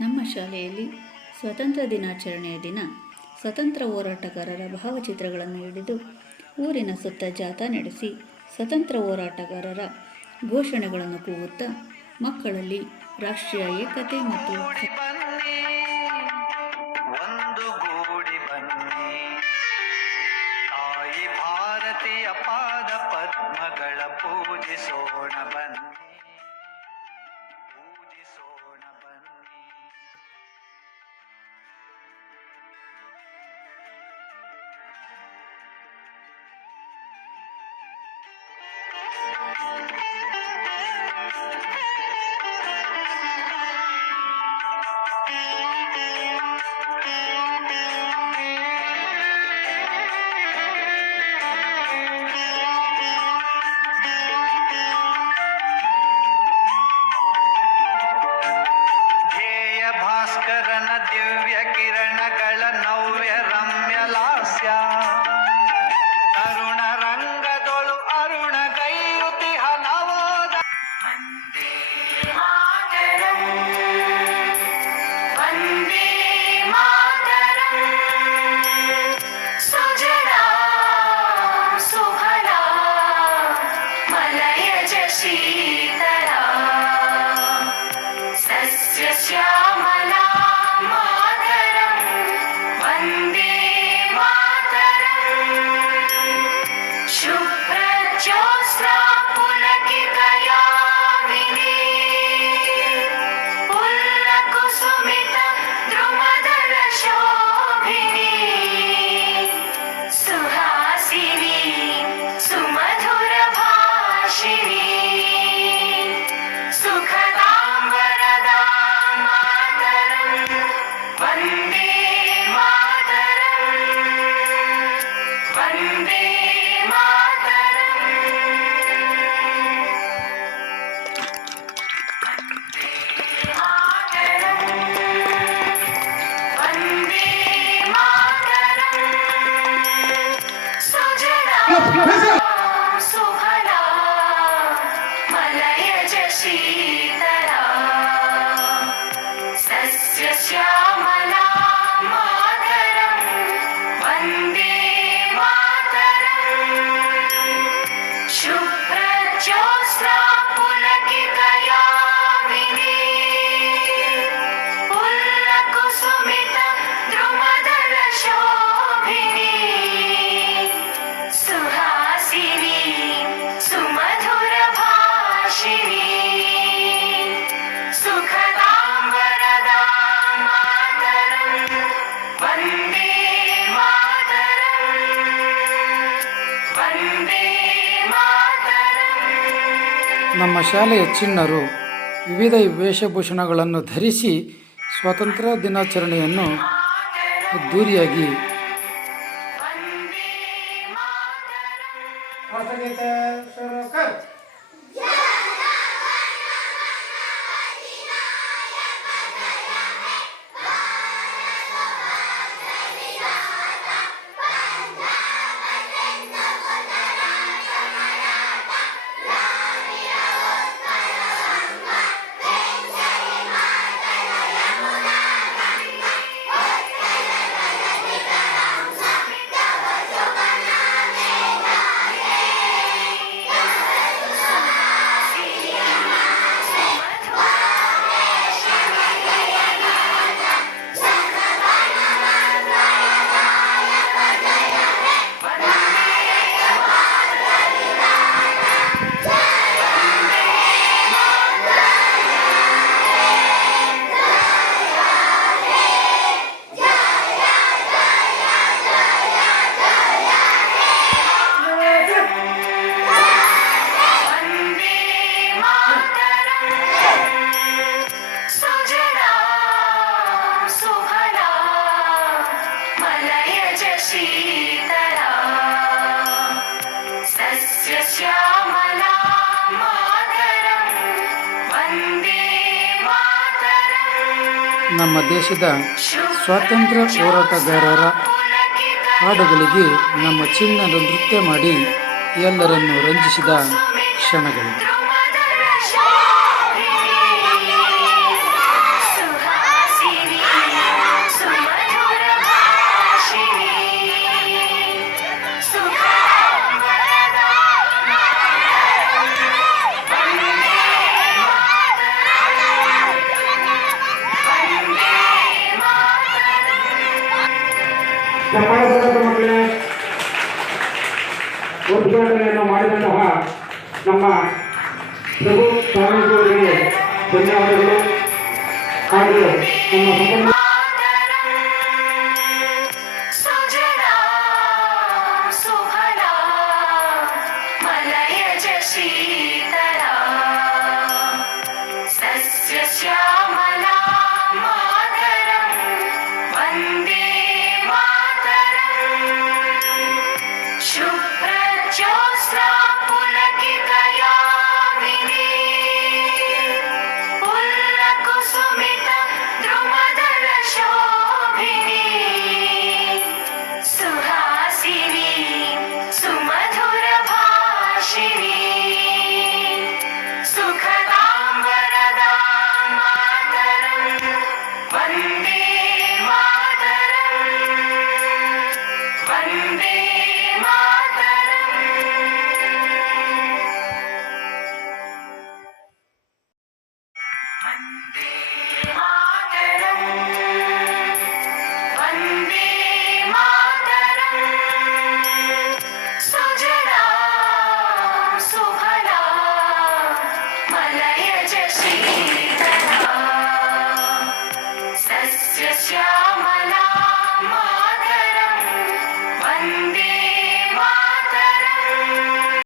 ನಮ್ಮ ಶಾಲೆಯಲ್ಲಿ ಸ್ವಾತಂತ್ರ್ಯ ದಿನಾಚರಣೆಯ ದಿನ ಸ್ವತಂತ್ರ ಹೋರಾಟಗಾರರ ಭಾವಚಿತ್ರಗಳನ್ನು ಹಿಡಿದು ಊರಿನ ಸುತ್ತ ಜಾಥಾ ನಡೆಸಿ ಸ್ವತಂತ್ರ ಹೋರಾಟಗಾರರ ಘೋಷಣೆಗಳನ್ನು ಕೂಗುತ್ತಾ ಮಕ್ಕಳಲ್ಲಿ ರಾಷ್ಟ್ರೀಯ ಏಕತೆ ಮತ್ತು ತಾಯಿ ಭಾರತೀಯ ಪಾದ ಪದ್ಮಗಳ ಪೂಜಿಸೋಣ ಬನ್ನಿ. ಭಾಸ್ಕರನ ದಿವ್ಯ ಕಿರಣಗಳ ನವ್ಯ ರಮ್ಯ ಲಾಸ್ಯ ತರುಣ ರಂಗದೊಳು ಅರುಣ ಗೈಯುತಿಹ ನವೋದ ವಂದೇ ಮಾತರಂ ವಂದೇ ಮಾತರಂ ಸುಜಲಾ ಸುಫಲಾ ಮಲಯಜ ಶೀತಲಾ ಸಸ್ಯ ಶ್ಯಾಮಲಾ ಮಾತರಂ ವಂದೇ ಮಾತರಂ ಶುಭ್ರಜ್ಯೋತ್ಸ್ನಾ ಪುಲಕಿತಯಾಮಿನೀ ಪುಲ್ಲಕುಸುಮಿತ ದ್ರುಮದಳ ಶೋಭಿನೀ ಸುಹಾಸಿನೀ ಸುಮಧುರ ಭಾಷಿಣೀ ಸುಖದಾಂಬರದಾ ಮಾತರಂ ವಂದೇ ಮಾತರಂ ವಂದೇ ಮಾತರಂ ವಂದೇ ಮಾತರಂ ವಂದೇ ಮಾತರಂ ಸುಜಲಾ ಸುಫಲಾ ಮಲಯಜ ಶೀತಲಾ ಸಸ್ಯ ಶ್ಯಾಮಲಾ ಮಾತರಂ ವಂದೇ ಮಾತರಂ ಶುಭ್ರಜ್ಯೋತ್ಸ್ನಾ ಪುಲಕಿತಯಾಮಿನೀ ಪುಲ್ಲಕುಸುಮಿತ ದ್ರುಮದಳ ಶೋಭಿನೀ ಸುಹಾಸಿನೀ ಸುಮಧುರ ಭಾಷಿಣೀ ಸುಖದಾಂಬರದಾ ಮಾತರಂ ವಂದೇ ಮಾತರಂ ವಂದೇ ಮಾತರಂ. ನಮ್ಮ ಶಾಲೆಯ ಚಿಣ್ಣರು ವಿವಿಧ ವೇಷಭೂಷಣಗಳನ್ನು ಧರಿಸಿ ಸ್ವಾತಂತ್ರ್ಯ ದಿನಾಚರಣೆಯನ್ನು ಅದ್ದೂರಿಯಾಗಿ ಸುಜಲಾ ಸುಫಲಾ ಮಲಯಜ ಶೀತಲಾ ಸಸ್ಯ ಶ್ಯಾಮಲಾ ಮಾತರಂ ವಂದೇ ಮಾತರಂ. ನಮ್ಮ ದೇಶದ ಸ್ವಾತಂತ್ರ್ಯ ಹೋರಾಟಗಾರರ ಹಾಡುಗಳಿಗೆ ನಮ್ಮ ಚಿಣ್ಣರು ನೃತ್ಯ ಮಾಡಿ ಎಲ್ಲರನ್ನು ರಂಜಿಸಿದ ಕ್ಷಣಗಳು. ಚಪ್ಪಾಳೆ ಮಕ್ಕಳೇ. ಉದ್ಘಾಟನೆಯನ್ನು ಮಾಡಿದಂತಹ ನಮ್ಮ ಪ್ರಭು ಸ್ವಾಮೀಜಿಯವರಿಗೆ ಧನ್ಯವಾದಗಳು ಹಾಗೂ ನಮ್ಮ